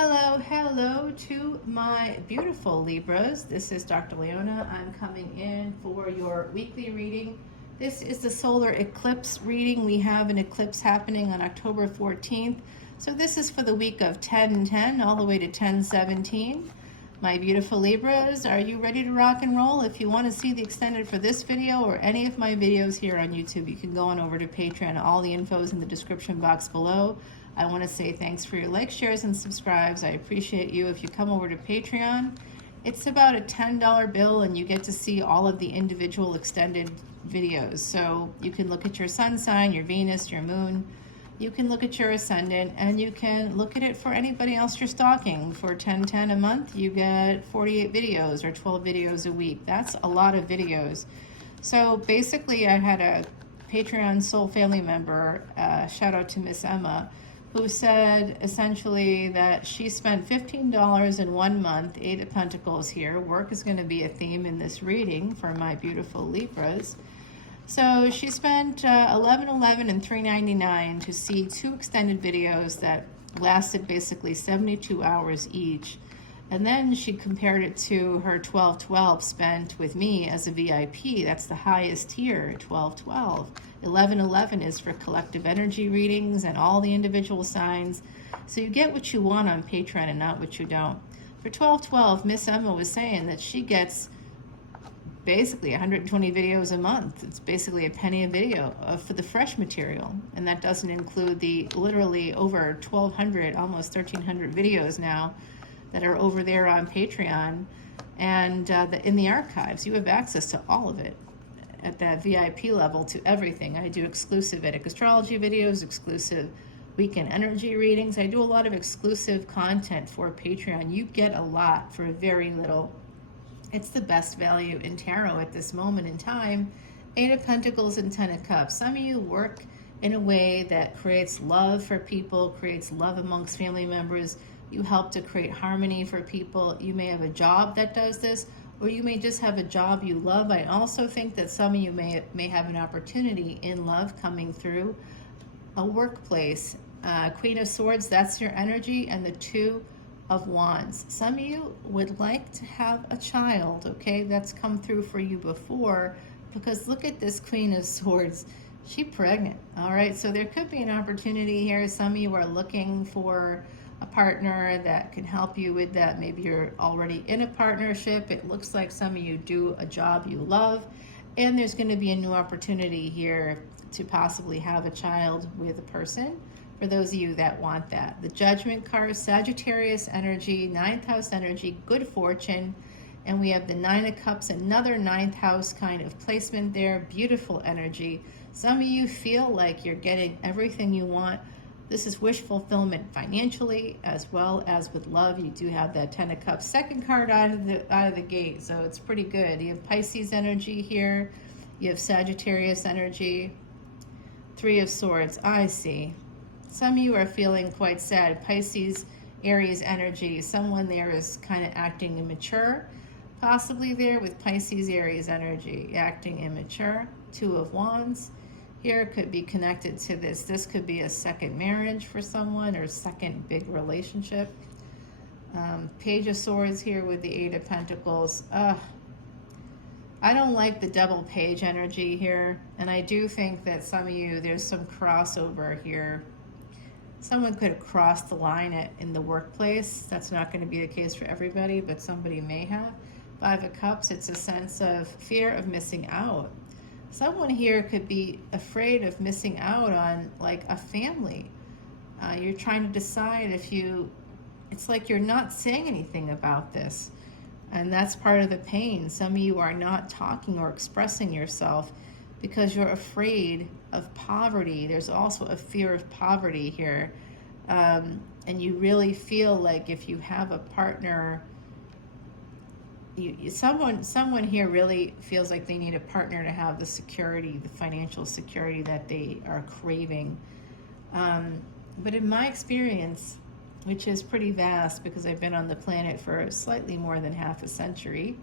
Hello to my beautiful Libras. This is Dr. Leona. I'm coming in for your weekly reading. This is the solar eclipse reading. We have an eclipse happening on October 14th. So this is for the week of 10/10 all the way to 10/17. My beautiful Libras, are you ready to rock and roll? If you want to see the extended for this video or any of my videos here on YouTube, you can go on over to Patreon. All the info is in the description box below. I want to say thanks for your likes, shares, and subscribes. I appreciate you. If you come over to Patreon, it's about a $10 bill and you get to see all of the individual extended videos. So you can look at your sun sign, your Venus, your moon. You can look at your ascendant, and you can look at it for anybody else you're stalking. For $10.10 a month, you get 48 videos or 12 videos a week. That's a lot of videos. So basically, I had a Patreon soul family member, shout out to Miss Emma, who said essentially that she spent $15 in 1 month, 8 of Pentacles here. Work is going to be a theme in this reading for my beautiful Libras. So she spent $11.11 and $3.99 to see 2 extended videos that lasted basically 72 hours each. And then she compared it to her $12.12 spent with me as a VIP. That's the highest tier, $12.12. $11.11 is for collective energy readings and all the individual signs. So you get what you want on Patreon and not what you don't. For $12.12, Miss Emma was saying that she gets basically 120 videos a month. It's basically a penny a video for the fresh material. And that doesn't include the literally over 1,200, almost 1,300 videos now that are over there on Patreon. And in the archives, you have access to all of it at that VIP level, to everything. I do exclusive Vedic Astrology videos, exclusive weekend energy readings. I do a lot of exclusive content for Patreon. You get a lot for very little. It's the best value in tarot at this moment in time. 8 of Pentacles and 10 of Cups. Some of you work in a way that creates love for people, creates love amongst family members. You help to create harmony for people. You may have a job that does this, or you may just have a job you love. I also think that some of you may have an opportunity in love coming through a workplace. Queen of Swords, that's your energy, and the 2 of Wands. Some of you would like to have a child, okay? That's come through for you before, because look at this Queen of Swords. She's pregnant, all right? So there could be an opportunity here. Some of you are looking for a partner that can help you with that. Maybe you're already in a partnership. It looks like some of you do a job you love, and there's going to be a new opportunity here to possibly have a child with a person, for those of you that want that. The Judgment card, Sagittarius energy, 9th house energy, good fortune. And we have the 9 of Cups, another 9th house kind of placement there, beautiful energy. Some of you feel like you're getting everything you want. This is wish fulfillment financially as well as with love. You do have that 10 of Cups, second card out of the gate, so it's pretty good. You have Pisces energy here. You have Sagittarius energy. 3 of Swords, I see. Some of you are feeling quite sad. Pisces, Aries energy. Someone there is kind of acting immature. Possibly there with Pisces, Aries energy, acting immature. 2 of Wands. Here could be connected to this. This could be a second marriage for someone, or second big relationship. Page of Swords here with the 8 of Pentacles. I don't like the double page energy here. And I do think that some of you, there's some crossover here. Someone could have crossed the line in the workplace. That's not going to be the case for everybody, but somebody may have. 5 of Cups, it's a sense of fear of missing out. Someone here could be afraid of missing out on like a family. You're trying to decide if it's like you're not saying anything about this. And that's part of the pain. Some of you are not talking or expressing yourself because you're afraid of poverty. There's also a fear of poverty here. And you really feel like if you have a partner, someone here really feels like they need a partner to have the security, the financial security that they are craving. But in my experience, which is pretty vast because I've been on the planet for slightly more than half a century,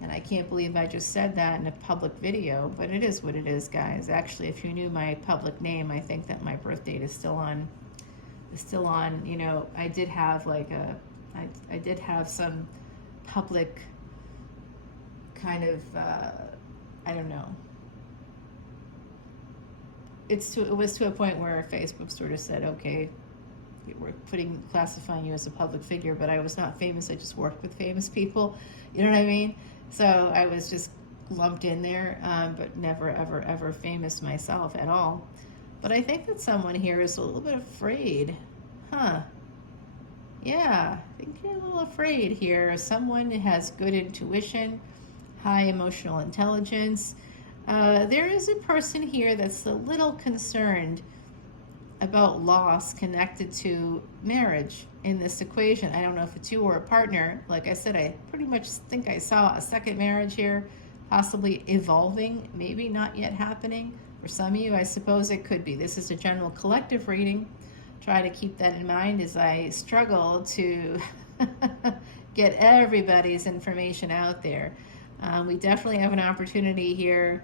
and I can't believe I just said that in a public video, but it is what it is, guys. Actually, if you knew my public name, I think that my birth date is still on still on, you know, I did have like I did have some public kind of, I don't know. It was to a point where Facebook sort of said, okay, we're classifying you as a public figure, but I was not famous. I just worked with famous people. You know what I mean? So I was just lumped in there, but never, ever, ever famous myself at all. But I think that someone here is a little bit afraid. Huh. Yeah, I think you're a little afraid here. Someone has good intuition, high emotional intelligence. There is a person here that's a little concerned about loss connected to marriage in this equation. I don't know if it's you or a partner. Like I said, I pretty much think I saw a second marriage here, possibly evolving, maybe not yet happening. For some of you, I suppose it could be. This is a general collective reading. Try to keep that in mind as I struggle to get everybody's information out there. We definitely have an opportunity here.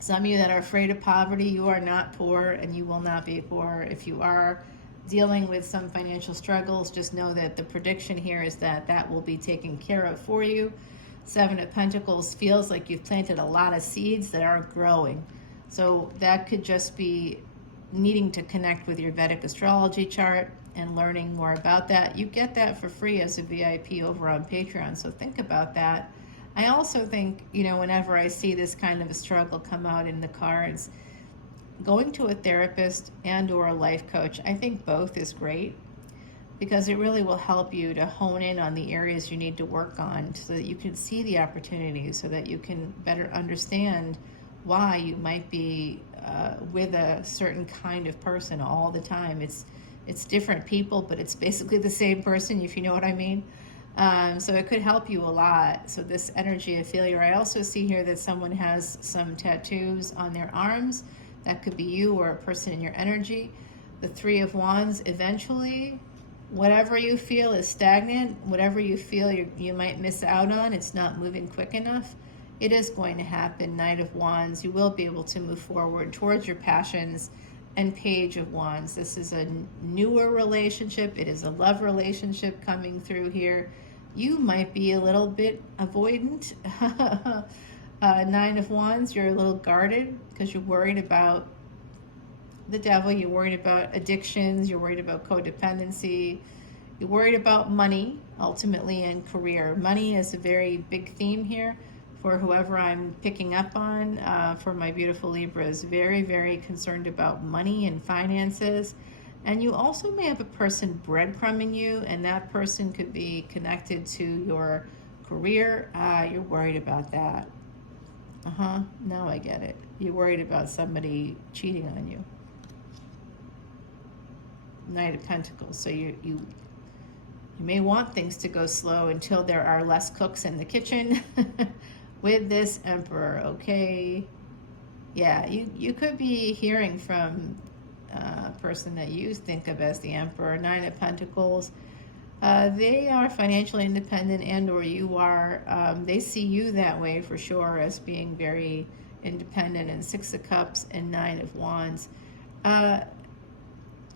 Some of you that are afraid of poverty, you are not poor and you will not be poor. If you are dealing with some financial struggles, just know that the prediction here is that that will be taken care of for you. Seven of Pentacles feels like you've planted a lot of seeds that aren't growing. So that could just be needing to connect with your Vedic Astrology chart and learning more about that. You get that for free as a VIP over on Patreon, so think about that. I also think, you know, whenever I see this kind of a struggle come out in the cards, going to a therapist and or a life coach, I think both is great because it really will help you to hone in on the areas you need to work on so that you can see the opportunities, so that you can better understand why you might be with a certain kind of person all the time. It's different people, but it's basically the same person, if you know what I mean. So it could help you a lot. So this energy of failure. I also see here that someone has some tattoos on their arms. That could be you or a person in your energy. The Three of Wands, eventually, whatever you feel is stagnant, whatever you feel you might miss out on, it's not moving quick enough, it is going to happen. Knight of Wands, you will be able to move forward towards your passions. And Page of Wands, this is a newer relationship. It is a love relationship coming through here. You might be a little bit avoidant. Nine of Wands, you're a little guarded because you're worried about the devil. You're worried about addictions. You're worried about codependency. You're worried about money, ultimately, and career. Money is a very big theme here for whoever I'm picking up on. For my beautiful Libras, very, very concerned about money and finances. And you also may have a person breadcrumbing you, and that person could be connected to your career. You're worried about that. Now I get it. You're worried about somebody cheating on you. Knight of Pentacles. So you may want things to go slow until there are less cooks in the kitchen. With this Emperor, okay? Yeah, you could be hearing from a person that you think of as the Emperor. Nine of Pentacles. They are financially independent, and or you are. They see you that way for sure, as being very independent. And Six of Cups and Nine of Wands.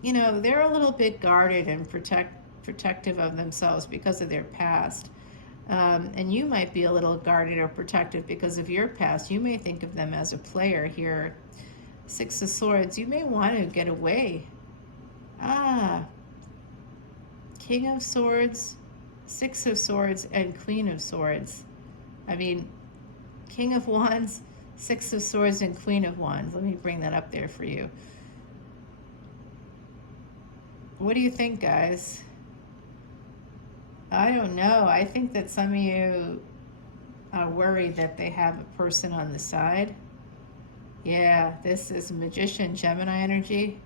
You know, they're a little bit guarded and protective of themselves because of their past. And you might be a little guarded or protective because of your past. You may think of them as a player here. Six of Swords, you may want to get away. King of Swords, Six of Swords, and Queen of Swords. I mean, King of Wands, Six of Swords, and Queen of Wands. Let me bring that up there for you. What do you think, guys? I don't know. I think that some of you are worried that they have a person on the side. Yeah, this is Magician, Gemini energy.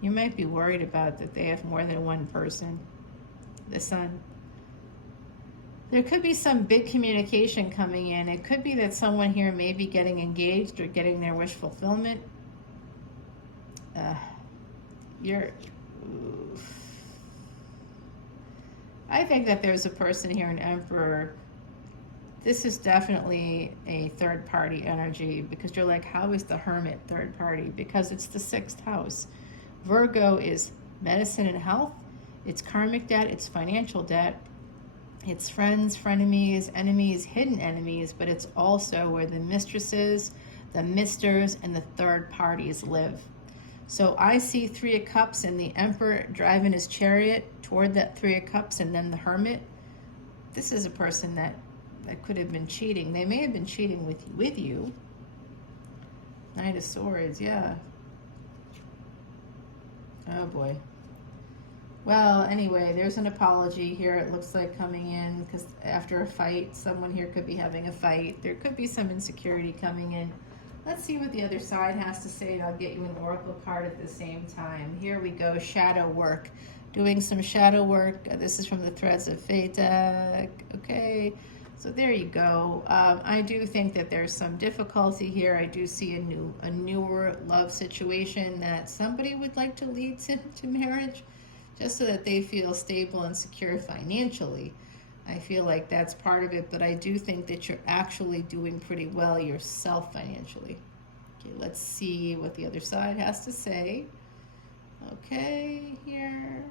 You might be worried about that they have more than one person. The Sun. There could be some big communication coming in. It could be that someone here may be getting engaged or getting their wish fulfillment. I think that there's a person here, an Emperor. This is definitely a third party energy because you're like, how is the Hermit third party? Because it's the 6th house. Virgo is medicine and health, it's karmic debt, it's financial debt, it's friends, frenemies, enemies, hidden enemies, but it's also where the mistresses, the misters, and the third parties live. So I see Three of Cups and the Emperor driving his chariot toward that Three of Cups, and then the Hermit. This is a person that could have been cheating. They may have been cheating with you. Knight of Swords, yeah. Oh boy. Well, anyway, there's an apology here. It looks like coming in because after a fight, someone here could be having a fight. There could be some insecurity coming in. Let's see what the other side has to say, and I'll get you an oracle card at the same time. Here we go, shadow work. Doing some shadow work. This is from the Threads of Fate deck. Okay, so there you go. I do think that there's some difficulty here. I do see a newer love situation that somebody would like to lead to marriage, just so that they feel stable and secure financially. I feel like that's part of it, but I do think that you're actually doing pretty well yourself financially. Okay, let's see what the other side has to say. Okay, here.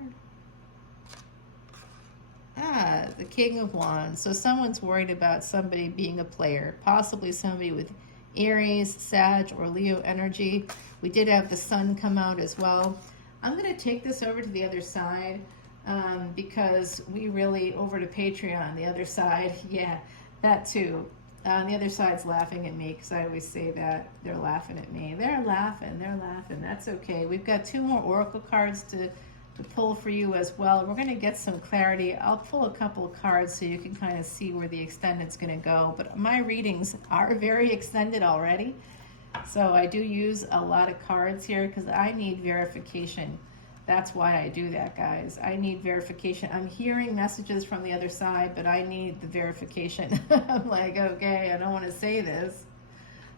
The King of Wands. So someone's worried about somebody being a player, possibly somebody with Aries, Sag, or Leo energy. We did have the Sun come out as well. I'm going to take this over to the other side because we really, over to Patreon, the other side, yeah, that too. The other side's laughing at me because I always say that. They're laughing at me. They're laughing. That's okay. We've got 2 more oracle cards to pull for you as well. We're going to get some clarity. I'll pull a couple of cards so you can kind of see where the extended's going to go. But my readings are very extended already. So I do use a lot of cards here because I need verification. That's why I do that, guys. I need verification. I'm hearing messages from the other side, but I need the verification. I'm like, okay, I don't want to say this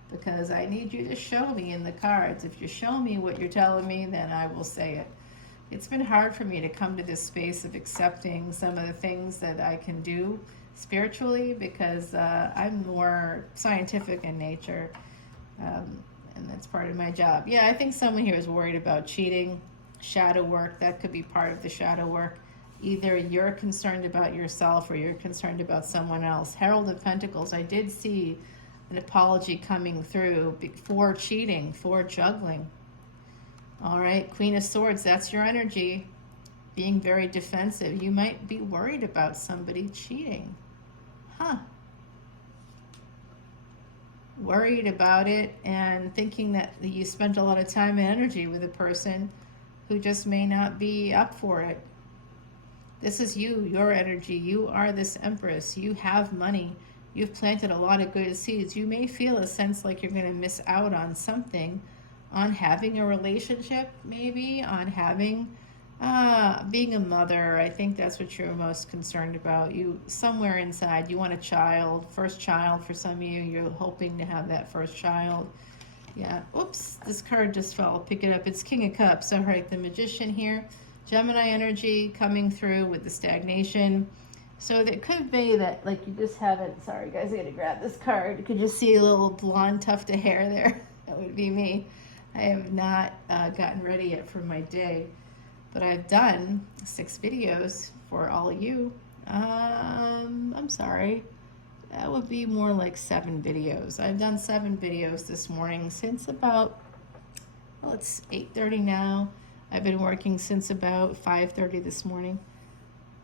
because I need you to show me in the cards. If you show me what you're telling me, then I will say it. It's been hard for me to come to this space of accepting some of the things that I can do spiritually because I'm more scientific in nature. And that's part of my job. Yeah, I think someone here is worried about cheating, shadow work. That could be part of the shadow work. Either you're concerned about yourself or you're concerned about someone else. Herald of Pentacles, I did see an apology coming through for cheating, for juggling. All right, Queen of Swords, that's your energy. Being very defensive. You might be worried about somebody cheating. Huh. Worried about it and thinking that you spent a lot of time and energy with a person who just may not be up for it. This is you, your energy. You are this Empress. You have money. You've planted a lot of good seeds. You may feel a sense like you're going to miss out on something, on having a relationship, maybe, on having, being a mother. I think that's what you're most concerned about. You, somewhere inside, you want a child, first child for some of you. You're hoping to have that first child. Yeah, oops, this card just fell. Pick it up. It's King of Cups. All right, the Magician here. Gemini energy coming through with the stagnation. So it could be that, like, you just haven't, sorry guys, I gotta grab this card. You could just see a little blonde tuft of hair there. That would be me. I have not gotten ready yet for my day, but I've done 6 videos for all of you. I'm sorry. That would be more like 7 videos. I've done 7 videos this morning since about, well, it's 8:30 now. I've been working since about 5:30 this morning.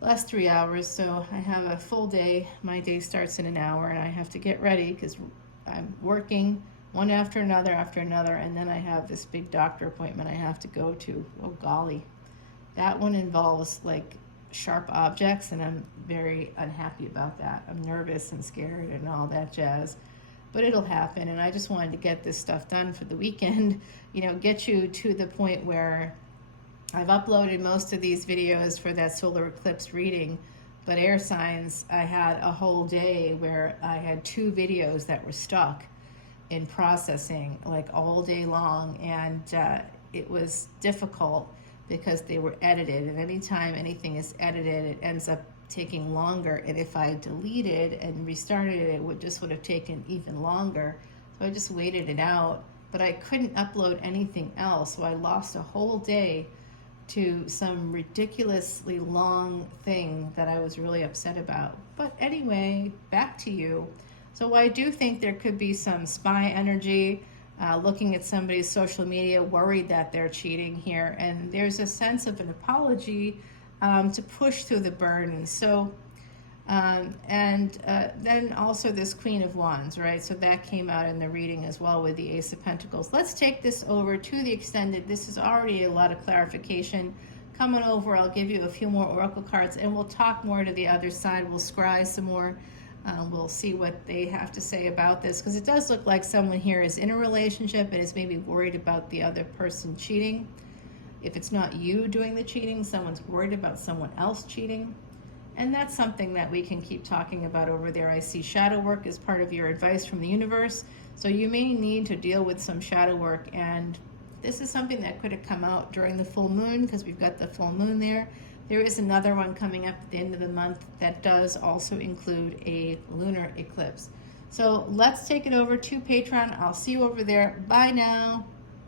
Last 3 hours, so I have a full day. My day starts in an hour, and I have to get ready because I'm working one after another, and then I have this big doctor appointment I have to go to. Oh, golly. That one involves, like, sharp objects, and I'm very unhappy about that. I'm nervous and scared and all that jazz. But it'll happen, and I just wanted to get this stuff done for the weekend, you know, get you to the point where I've uploaded most of these videos for that solar eclipse reading, but air signs, I had a whole day where I had 2 videos that were stuck in processing, like, all day long, and it was difficult because they were edited, and anytime anything is edited, it ends up taking longer, and if I deleted and restarted it, it would have taken even longer. So I just waited it out, but I couldn't upload anything else, so I lost a whole day to some ridiculously long thing that I was really upset about. But anyway, back to you. So I do think there could be some spy energy, looking at somebody's social media, worried that they're cheating here. And there's a sense of an apology to push through the burden. So, then also this Queen of Wands, right? So that came out in the reading as well with the Ace of Pentacles. Let's take this over to the extended. This is already a lot of clarification. Coming over, I'll give you a few more oracle cards, and we'll talk more to the other side. We'll scry some more. We'll see what they have to say about this, because it does look like someone here is in a relationship and is maybe worried about the other person cheating. If it's not you doing the cheating, someone's worried about someone else cheating. And that's something that we can keep talking about over there. I see shadow work as part of your advice from the universe. So you may need to deal with some shadow work. And this is something that could have come out during the full moon, because we've got the full moon there. There is another one coming up at the end of the month that does also include a lunar eclipse. So let's take it over to Patreon. I'll see you over there. Bye now.